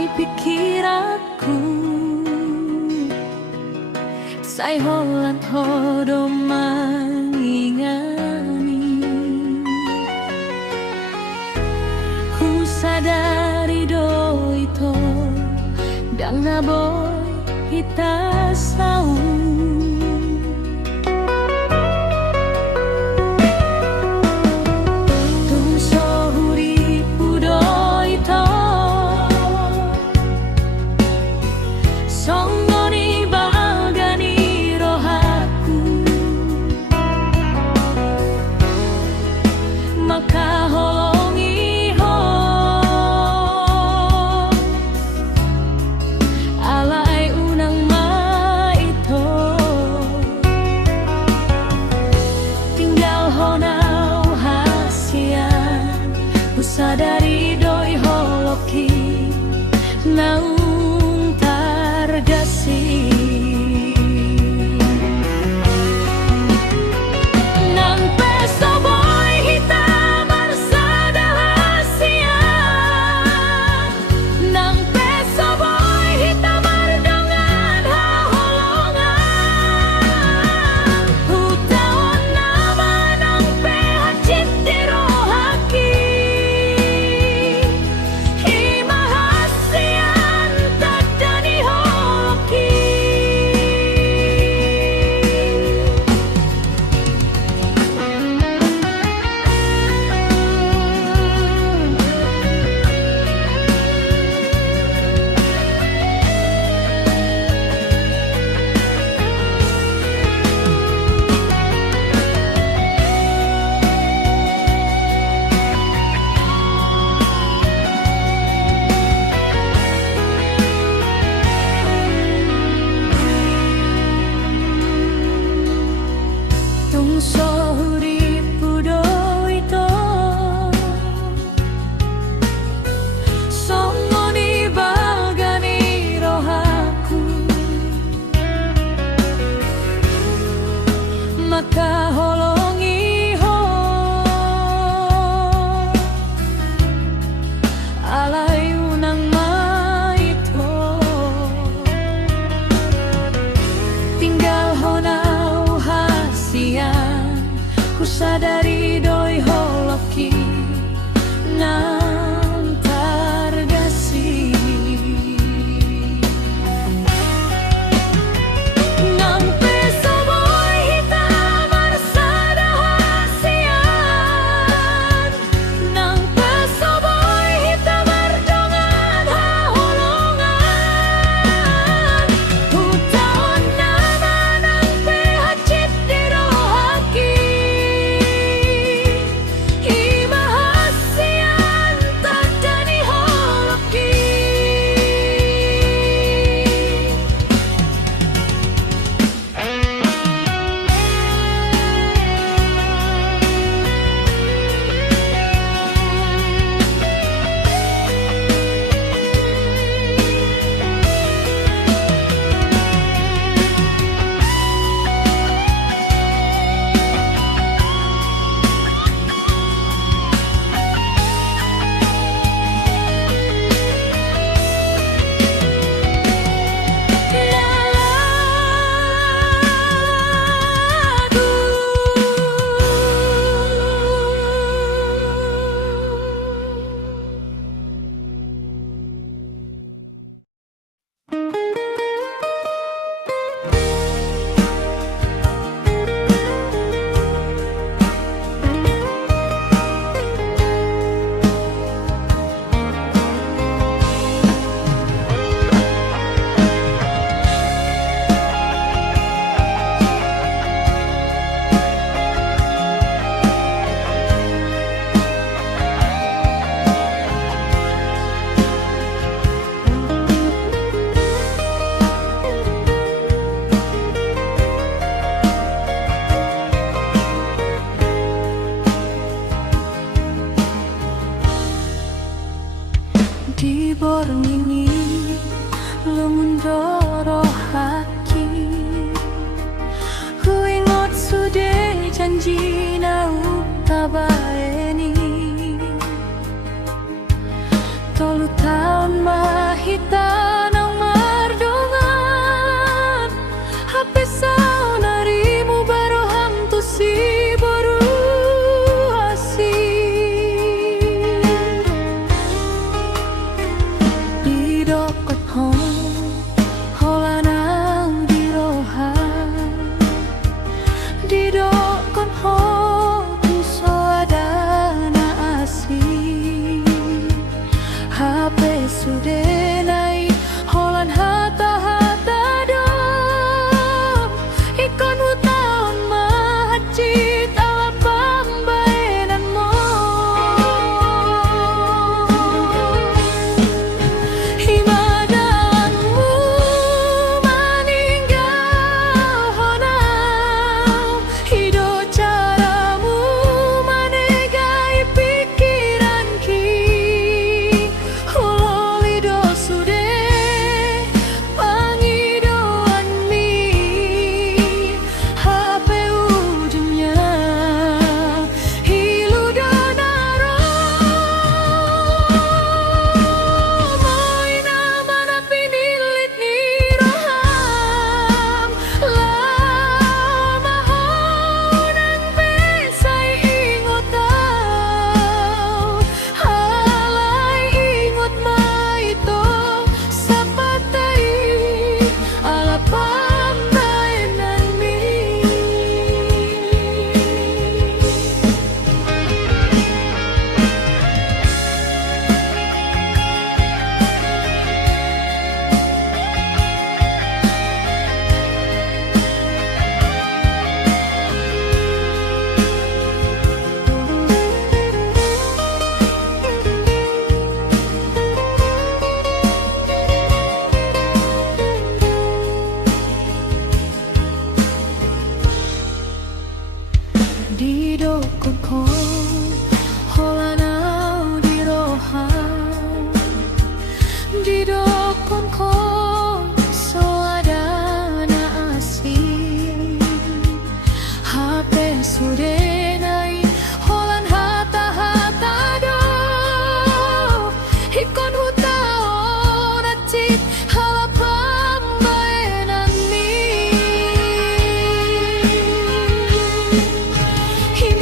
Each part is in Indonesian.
ai pikiranku sai holat hodo mangingani ku sadari do ito dang naboy kita sau sadari doi holoki naung targasi nang peso boy hitam marsada hasia nang peso boy hitam mardongan haholongan hutawan nama nang pehacit dirohaki holongi ho alai unang maito tinggal honau hasian ku sadari doi holoki nang targasi nang peso boy hitam marsada hasian nang peso boy hitam mardongan haholongan hutawan nama nang pehacit dirohaki imahasian tadani holoki di bornini lumundoro haki ku ingot sude janji na tabaeni tolu tahun mahit sudenai holan hata-hata do ikon hutaon mahacit ala pambaenan mo himadaanmu maninggal honau hido caramu manegai pikiran ki Lido sude pangidoan mi HP ujungnya hilu donaro moina mana pinilit ni roham lama honang pesai ingotau halai ingot maito sapatai ala pambaenan mi di dokon ko holanau di roham di dokon ko soadana asing HP sudenai holan hata-hata do ikon hutaon acit hala pambaenan mi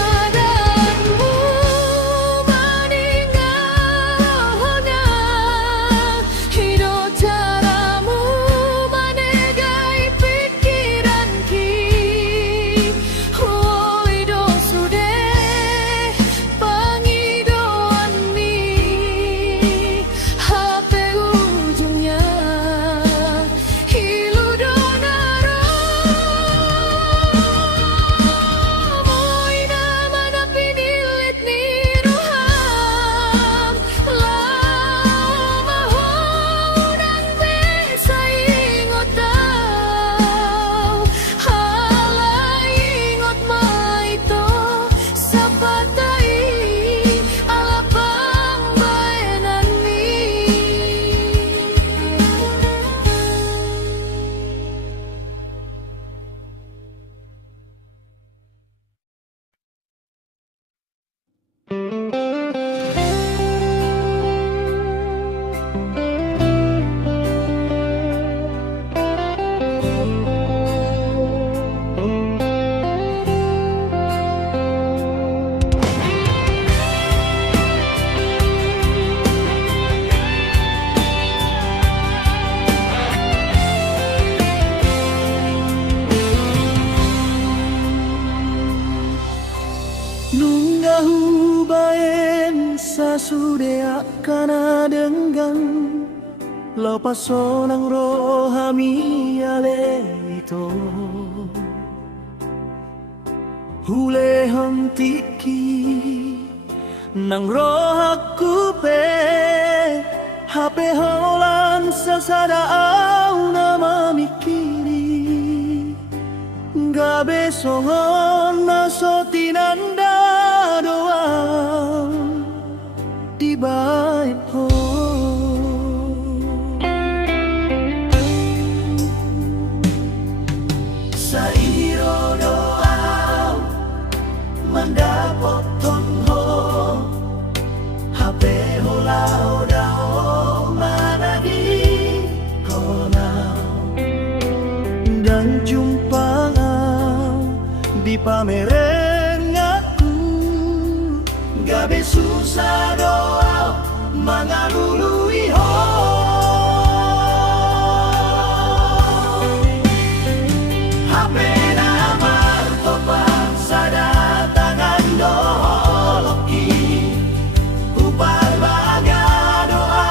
himadaanmu maninggal honau hido caramu manegai pikiran ki lido sude pangidoan mi HP ujungnya hilu donaro moina mana pinilit ni roham lama honang pesai ingotau halai ingot maito sapatai ala pambaenan mi Nunggahu baen sasude akana denggan Lopa sonang rohami ale ito Hule hantiki nang rohaku pe HP holan sasadaaw na mamikiri Gabe songon na so tinanda doang di bait ho sa iro doang mandapot ton ho HP holau dao mana di konau dan jumpa di pameren aku gabe susah doa mangalului ho HP nama topan sada tangan doholoki upal baga doa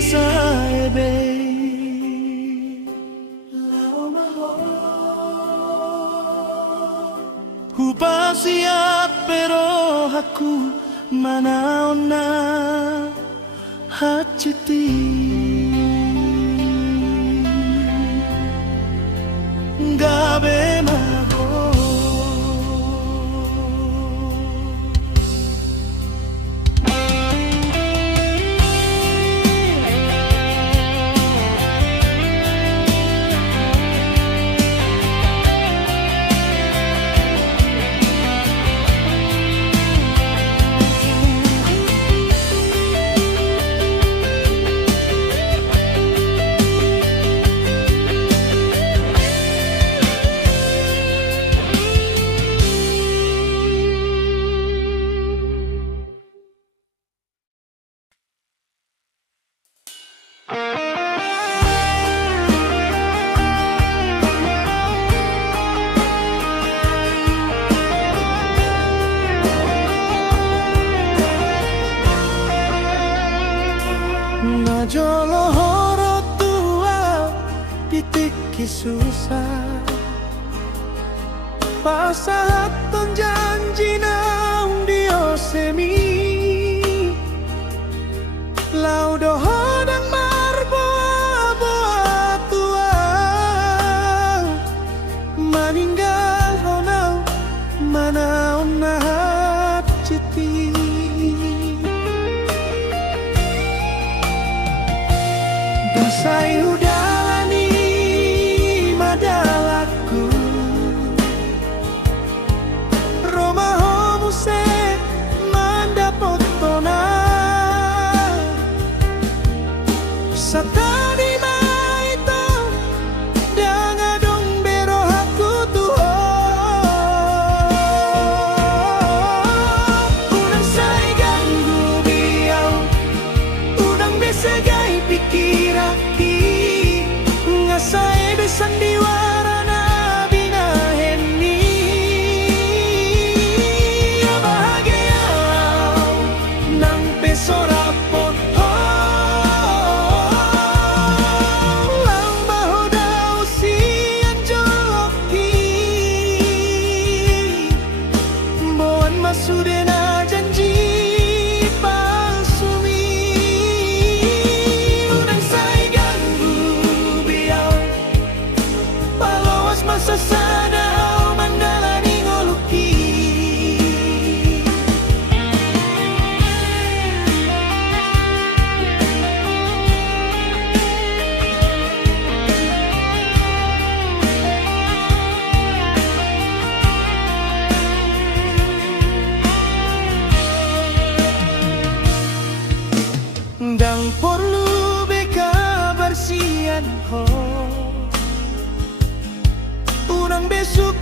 saebe hupasiat pero aku manaon na haciti gabe mago Najolohoro tua titik susah pasahaton janji naung diosemi laudoho dan marboa-boa tua maninggal honau manaon nahat citi dasai udalani madalaku Roma homuse manda potona satani maito danga dong bero aku tuho unang say ganggu biau unang besegai pikiran ngasay besandiwara na binaheni bahagia nang pesorapot ang baho daw siya joki buwan masude na janji palsumi unang say ganggu palawas masasana au mandalani ngoluki dang perlu beka bersian ho unang besok